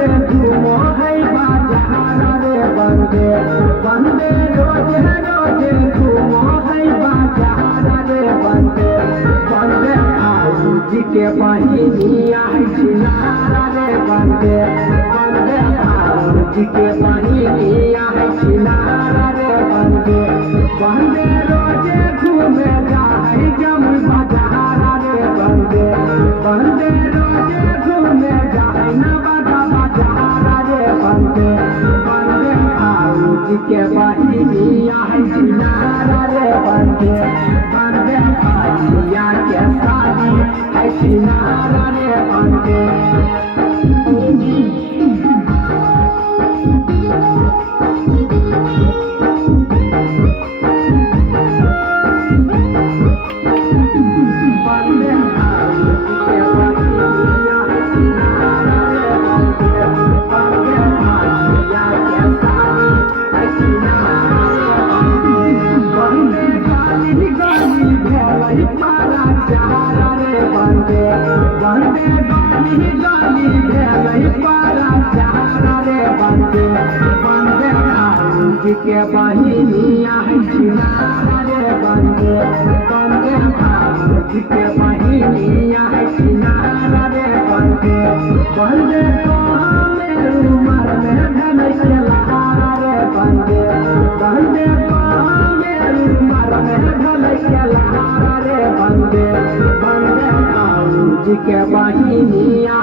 रोजे घूमो है बाजार रे बंदे बंदे रोजे रोजे घूमो है बाजार रे बंदे बंदे जी के बहिनिया छिनारा रे बंदे बंदे जी के बहिनिया छिनारा रे बंदे बंदे रोजे घूमे जाए जम बाजार रे बंदे बंदे रोजे घूमे जाए न बड़ा बाजार रे बंदे बंदे जी के बहिनिया छिनारा रे बंदे बंदे भैया के शादी है छिनारा रे बंदे जी के बहिनिया छिनारा रे बंदे बंदे जी के बहिनिया छिनारा रे बंदे बंदे को मेरे उमर में ढल के लहारा रे बंदे बंदे को मेरे उमर में ढल के लहारा रे बंदे बंदे जी के बहिनिया